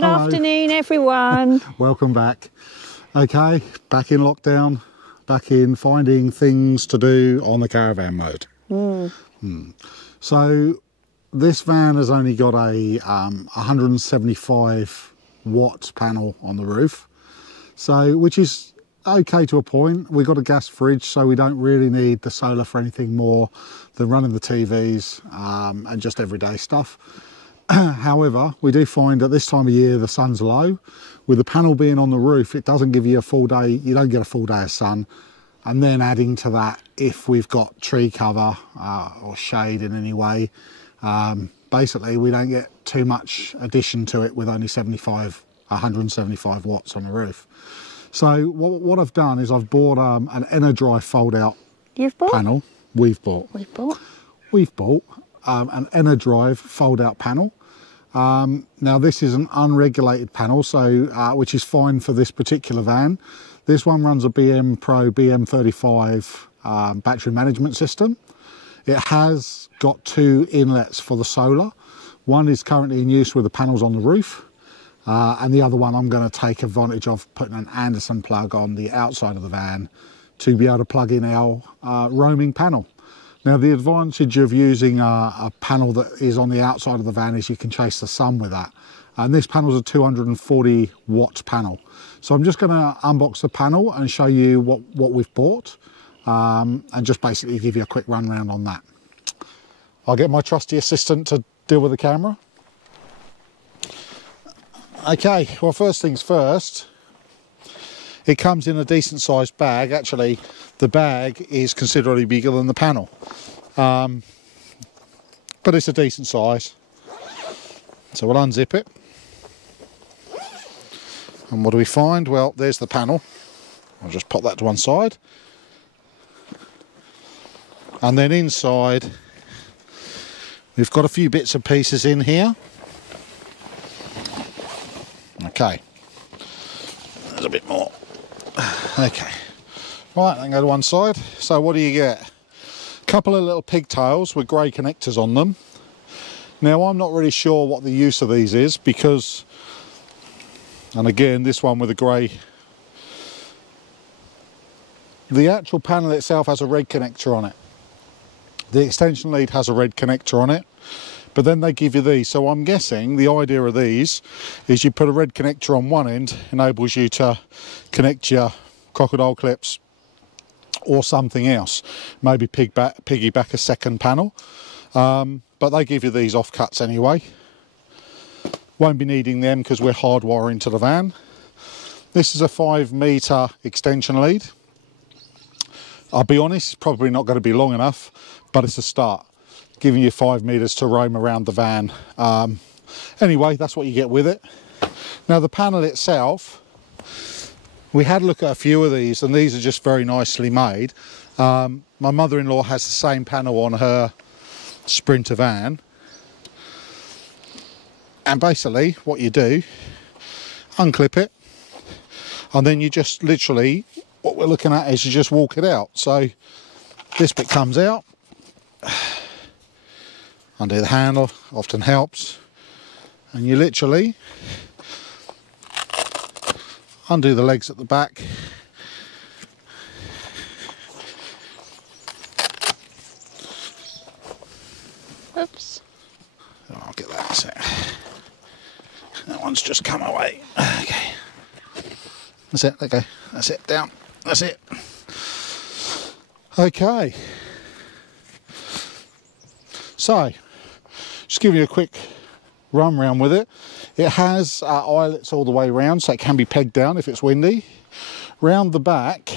Good Hello. afternoon, everyone. Welcome back. Okay, back in lockdown, back in finding things to do on the caravan mode. So this van has only got a 175 watt panel on the roof, so which is okay to a point. We've got a gas fridge, so we don't really need the solar for anything more than running the TVs and just everyday stuff. However, we do find at this time of year the sun's low. With the panel being on the roof, it doesn't give you a full day, you don't get a full day of sun. And then adding to that, if we've got tree cover or shade in any way, basically we don't get too much addition to it with only 175 watts on the roof. So what I've done is I've bought an Enerdrive Foldup panel. We've bought an Enerdrive Foldup panel. Now this is an unregulated panel, so which is fine for this particular van. This one runs a Bmpro BM35 battery management system. It has got 2 inlets for the solar. One is currently in use with the panels on the roof, and the other one I'm going to take advantage of putting an Anderson plug on the outside of the van to be able to plug in our roaming panel. Now the advantage of using a panel that is on the outside of the van is you can chase the sun with that. And this panel is a 240 watt panel. So I'm just going to unbox the panel and show you what we've bought and just basically give you a quick run round on that. I'll get my trusty assistant to deal with the camera. Okay, well first things first, it comes in a decent sized bag. Actually, the bag is considerably bigger than the panel, but it's a decent size. So we'll unzip it. And what do we find? Well, there's the panel. I'll just pop that to one side. And then inside, we've got a few bits and pieces in here. Okay, there's a bit more. Okay, right, then go to one side. So what do you get? A couple of little pigtails with grey connectors on them. Now I'm not really sure what the use of these is because, and again this one with a grey, the actual panel itself has a red connector on it. The extension lead has a red connector on it, but then they give you these. So I'm guessing the idea of these is you put a red connector on one end, enables you to connect your crocodile clips or something else, maybe piggyback a second panel, but they give you these offcuts anyway. Won't be needing them because we're hardwiring to the van. This is a 5 metre extension lead. I'll be honest, it's probably not going to be long enough, but it's a start, giving you 5 metres to roam around the van. Anyway, that's what you get with it. Now the panel itself, we had a look at a few of these, and these are just very nicely made. My mother-in-law has the same panel on her Sprinter van, and basically what you do, unclip it, and then you just literally, what we're looking at is you just walk it out. So this bit comes out, undo the handle, often helps, and you literally undo the legs at the back, oops, oh, I'll get that in a sec. That one's just come away. Okay, that's it, okay, that's it, down, that's it. Okay, so just give you a quick run round with it. It has eyelets all the way around, so it can be pegged down if it's windy. Round the back,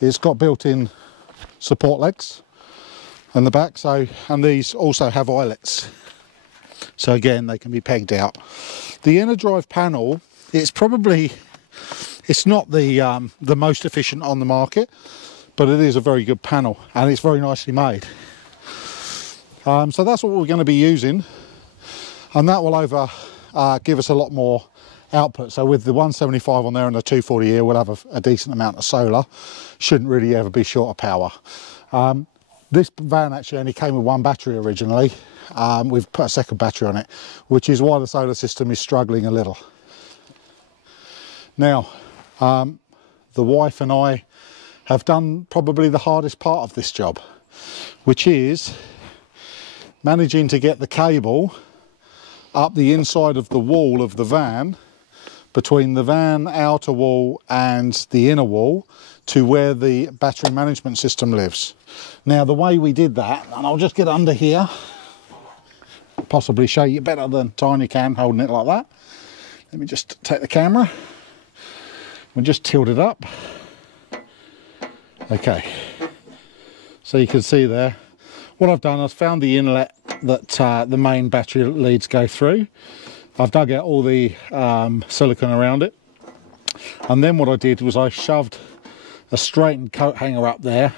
it's got built-in support legs in the back, so, and these also have eyelets, so again they can be pegged out. The Enerdrive panel, it's not the most efficient on the market, but it is a very good panel and it's very nicely made. So that's what we're going to be using, and that will give us a lot more output. So with the 175 on there and the 240 here, we'll have a decent amount of solar. Shouldn't really ever be short of power. This van actually only came with one battery originally, we've put a second battery on it, which is why the solar system is struggling a little. Now, the wife and I have done probably the hardest part of this job, which is managing to get the cable up the inside of the wall of the van, between the van outer wall and the inner wall, to where the battery management system lives. Now, the way we did that, and I'll just get under here, possibly show you better than Tiny can holding it like that. Let me just take the camera and just tilt it up. Okay, so you can see there, what I've done, I've found the inlet that the main battery leads go through. I've dug out all the silicone around it, and then what I did was I shoved a straightened coat hanger up there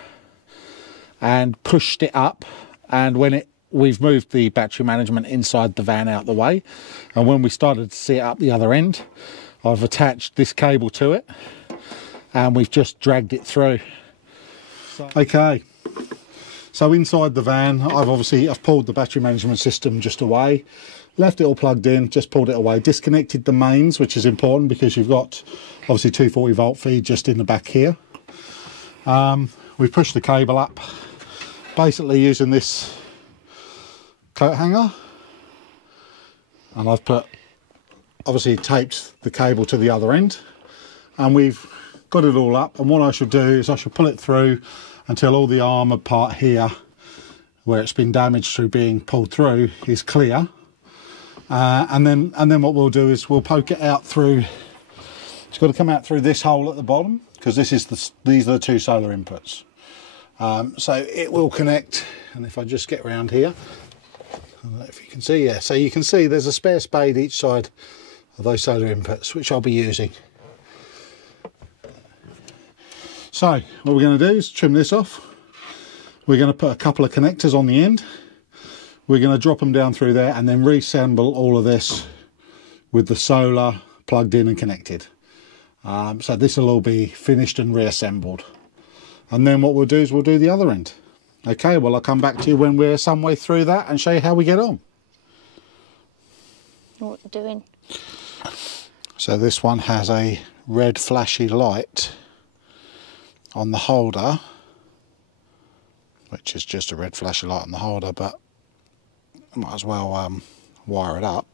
and pushed it up, and when we've moved the battery management inside the van out the way, and when we started to see it up the other end, I've attached this cable to it and we've just dragged it through. Okay, so inside the van, I've pulled the battery management system just away, left it all plugged in, just pulled it away, disconnected the mains, which is important because you've got obviously 240 volt feed just in the back here. We've pushed the cable up, basically using this coat hanger, and I've obviously taped the cable to the other end, and we've got it all up. And what I should do is I should pull it through until all the armoured part here, where it's been damaged through being pulled through, is clear. And then what we'll do is we'll poke it out through. It's got to come out through this hole at the bottom, because these are the two solar inputs. So it will connect, and if I just get around here, I don't know if you can see, yeah, so you can see there's a spare spade each side of those solar inputs, which I'll be using. So what we're going to do is trim this off. We're going to put a couple of connectors on the end. We're going to drop them down through there and then reassemble all of this with the solar plugged in and connected. So this will all be finished and reassembled. And then what we'll do is we'll do the other end. Okay, well, I'll come back to you when we're some way through that and show you how we get on. What you're doing? So this one has a red flashy light on the holder, which is just a red flashy light on the holder, but I might as well wire it up.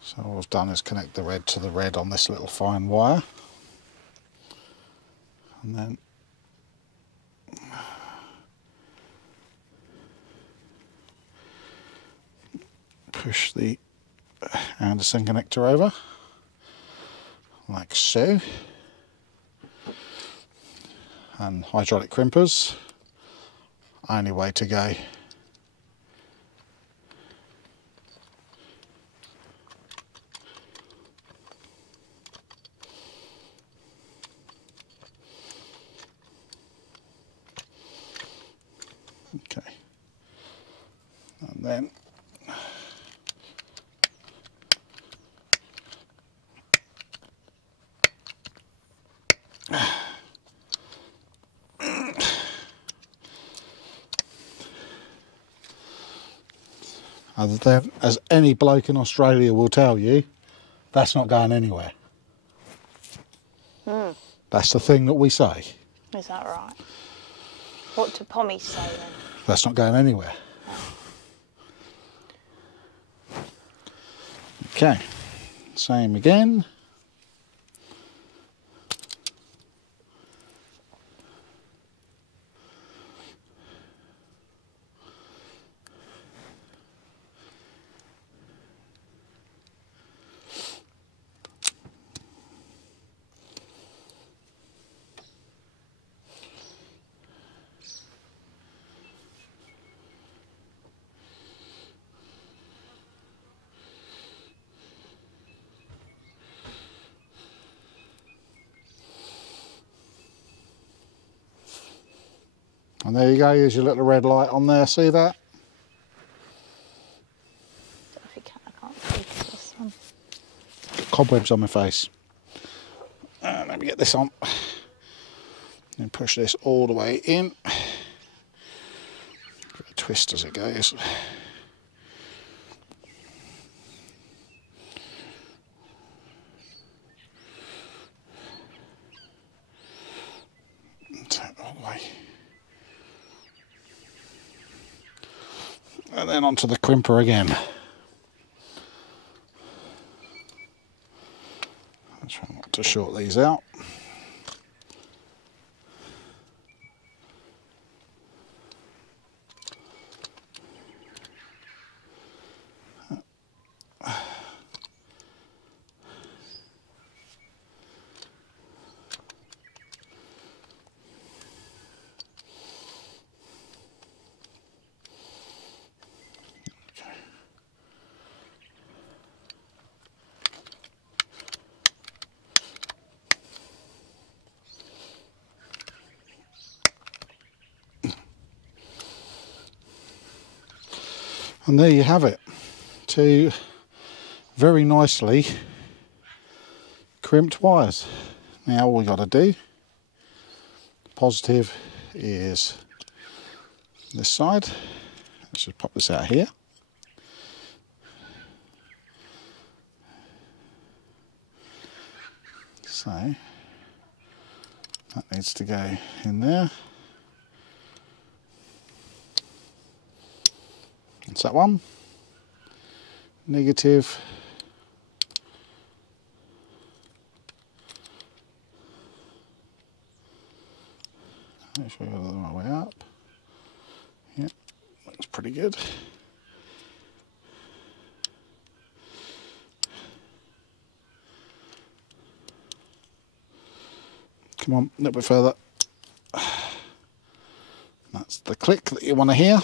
So all I've done is connect the red to the red on this little fine wire, and then push the Anderson connector over, like so, and hydraulic crimpers, only way to go. Okay, and then as any bloke in Australia will tell you, that's not going anywhere. That's the thing that we say. Is that right? What do Pommies say then? That's not going anywhere. Okay, same again. And there you go, here's your little red light on there, see that? Cobwebs on my face. Let me get this on. And push this all the way in. Give it a twist as it goes. All the way. And then onto the crimper again. I'll try not to short these out. And there you have it, two very nicely crimped wires. Now all we got to do, positive is this side. Let's just pop this out here. So that needs to go in there. That's that one. Negative. Make sure I got the right way up. Yep, looks pretty good. Come on, a little bit further. That's the click that you want to hear.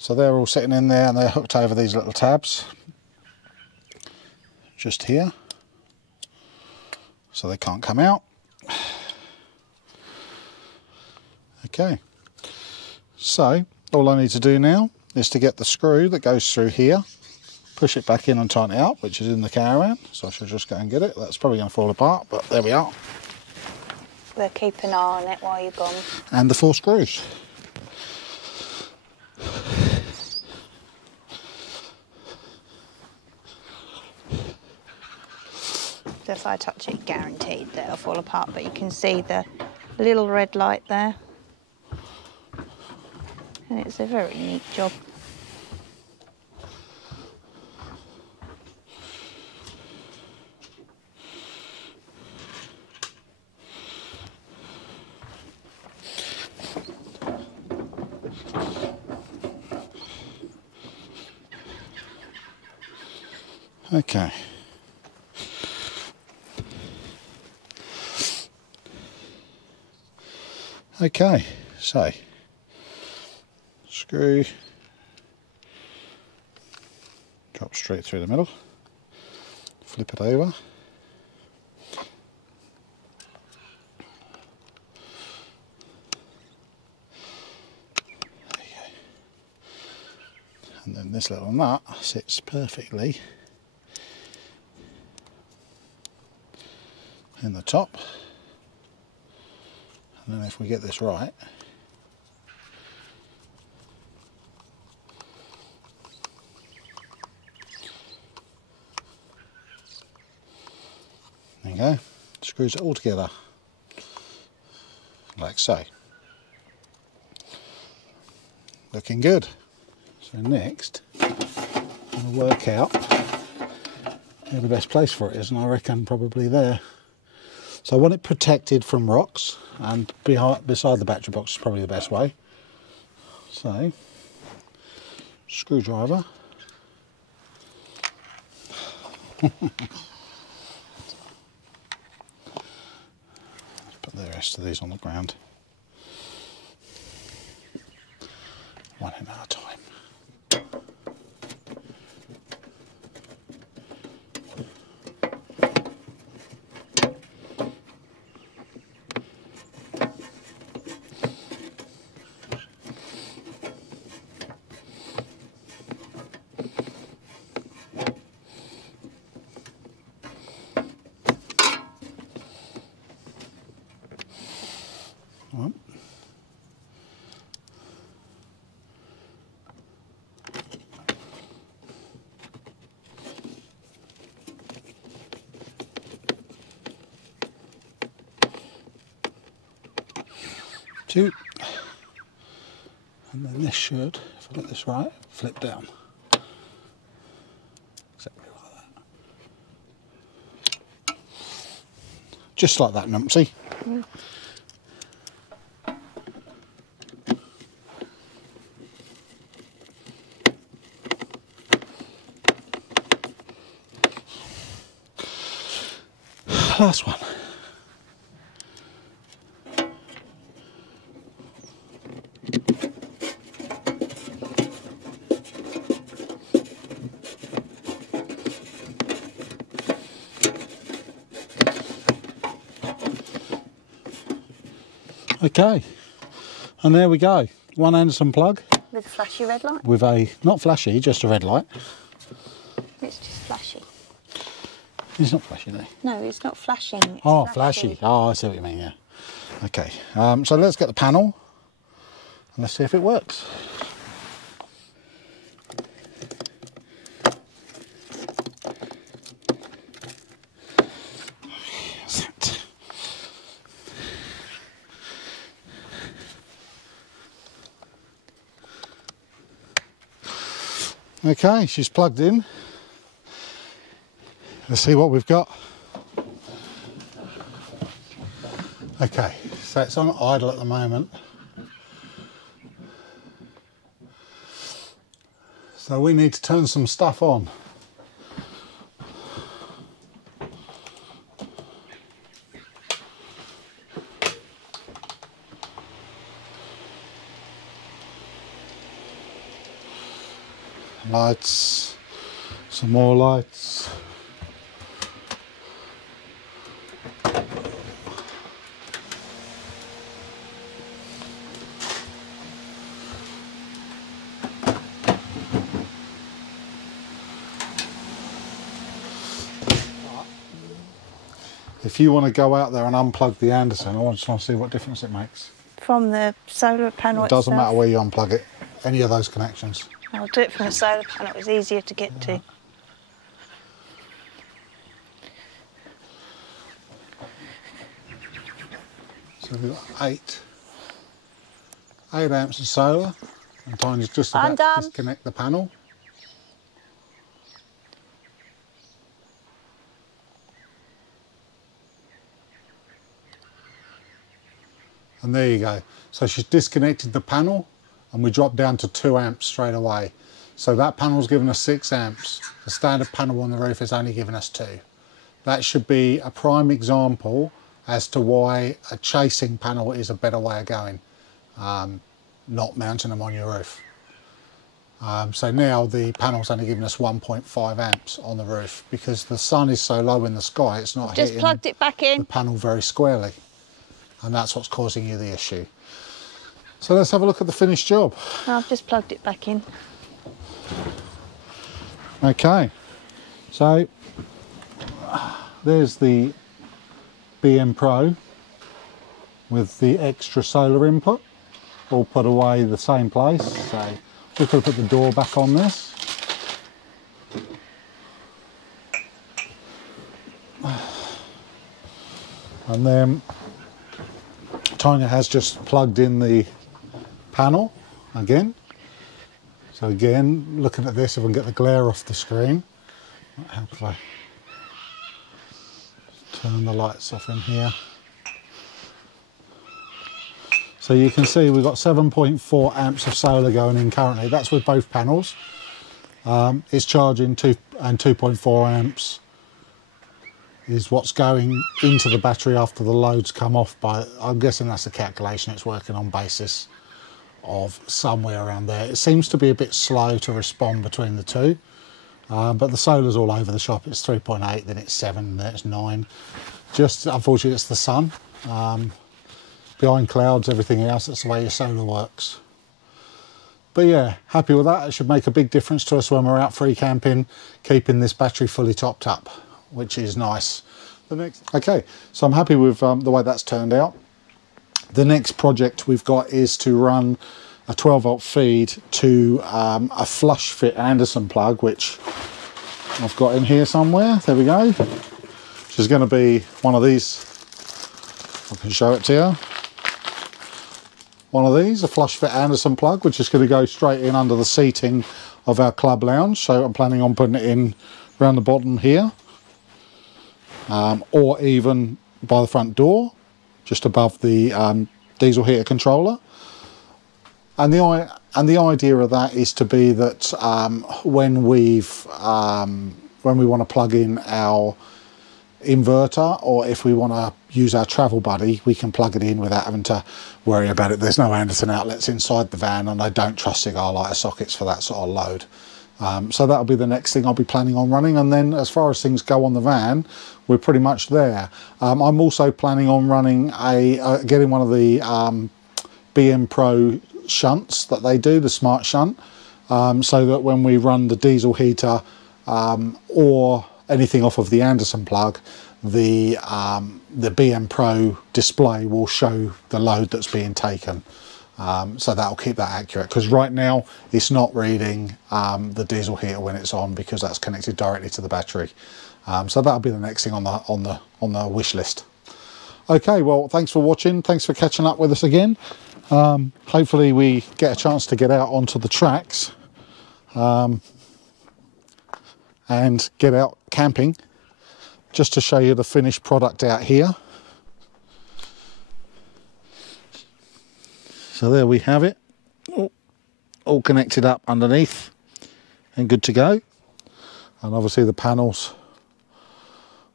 So they're all sitting in there and they're hooked over these little tabs just here, so they can't come out. Okay, so all I need to do now is to get the screw that goes through here, push it back in and tighten it out, which is in the caravan, so I should just go and get it. That's probably going to fall apart, but there we are. We'll keep an eye on it while you're gone. And the 4 screws. So if I touch it, guaranteed that it'll fall apart, but you can see the little red light there. And it's a very neat job. Okay. Okay, so screw, drop straight through the middle, flip it over, there you go. And then this little nut sits perfectly in the top. And then if we get this right, there you go, screws it all together, like so. Looking good. So next, I'm going to work out where the best place for it is, and I reckon probably there. So I want it protected from rocks, and beside the battery box is probably the best way. So, screwdriver. Let's put the rest of these on the ground. One in at a time. Two. And then this should, if I get this right, flip down. Exactly like that. Just like that, numpsy. Mm. Last one. Okay, and there we go. One Anderson plug. With a flashy red light? With a, not flashy, just a red light. It's just flashy. It's not flashy though. No, it's not flashing. It's oh, flashy. Oh, I see what you mean, yeah. Okay, so let's get the panel and let's see if it works. Okay, she's plugged in. Let's see what we've got. Okay, so it's on idle at the moment. So we need to turn some stuff on. Lights, some more lights. If you want to go out there and unplug the Anderson, I just want to see what difference it makes. From the solar panel It doesn't itself? matter where you unplug it, any of those connections. I'll do it from the solar panel, it's easier to get to. So we've got 8 amps of solar, and Tiny's just about to disconnect the panel. And there you go. So she's disconnected the panel and we dropped down to 2 amps straight away. So that panel's given us 6 amps. The standard panel on the roof is only giving us 2. That should be a prime example as to why a chasing panel is a better way of going, not mounting them on your roof. So now the panel's only giving us 1.5 amps on the roof because the sun is so low in the sky, it's not hitting plugged it back in. the panel very squarely. And that's what's causing you the issue. So let's have a look at the finished job. I've just plugged it back in. Okay, so there's the Bmpro with the extra solar input, all put away the same place. So just got to put the door back on this. And then Tanya has just plugged in the panel again. So again, looking at this, if I can get the glare off the screen, might help if I turn the lights off in here. So you can see we've got 7.4 amps of solar going in currently. That's with both panels. It's charging 2.4 amps is what's going into the battery after the loads come off. I'm guessing that's the calculation it's working on basis of somewhere around there. It seems to be a bit slow to respond between the two, but the solar's all over the shop. It's 3.8, then it's 7, then it's 9. Just unfortunately it's the sun. Behind clouds, everything else, that's the way your solar works. But yeah, happy with that. It should make a big difference to us when we're out free camping, keeping this battery fully topped up, which is nice. Okay, so I'm happy with the way that's turned out. The next project we've got is to run a 12 volt feed to a flush fit Anderson plug, which I've got in here somewhere. There we go. Which is going to be one of these. I can show it to you. one of these, a flush fit Anderson plug, which is going to go straight in under the seating of our club lounge. So I'm planning on putting it in around the bottom here, or even by the front door, just above the diesel heater controller. And the idea of that is to be that when we want to plug in our inverter, or if we want to use our travel buddy, we can plug it in without having to worry about it. There's no Anderson outlets inside the van, and I don't trust cigar lighter sockets for that sort of load. So that'll be the next thing I'll be planning on running. And then as far as things go on the van, we're pretty much there. I'm also planning on running getting one of the Bmpro shunts that they do, the smart shunt, so that when we run the diesel heater or anything off of the Anderson plug, the Bmpro display will show the load that's being taken. So that'll keep that accurate, because right now it's not reading the diesel heater when it's on, because that's connected directly to the battery. So that'll be the next thing on the wish list. Okay, well, thanks for watching. Thanks for catching up with us again. Hopefully we get a chance to get out onto the tracks and get out camping, just to show you the finished product out here. So there we have it, all connected up underneath and good to go. And obviously the panels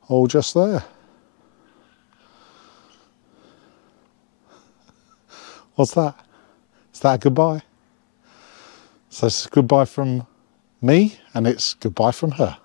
all just there. What's that? Is that a goodbye? So it's goodbye from me, and it's goodbye from her.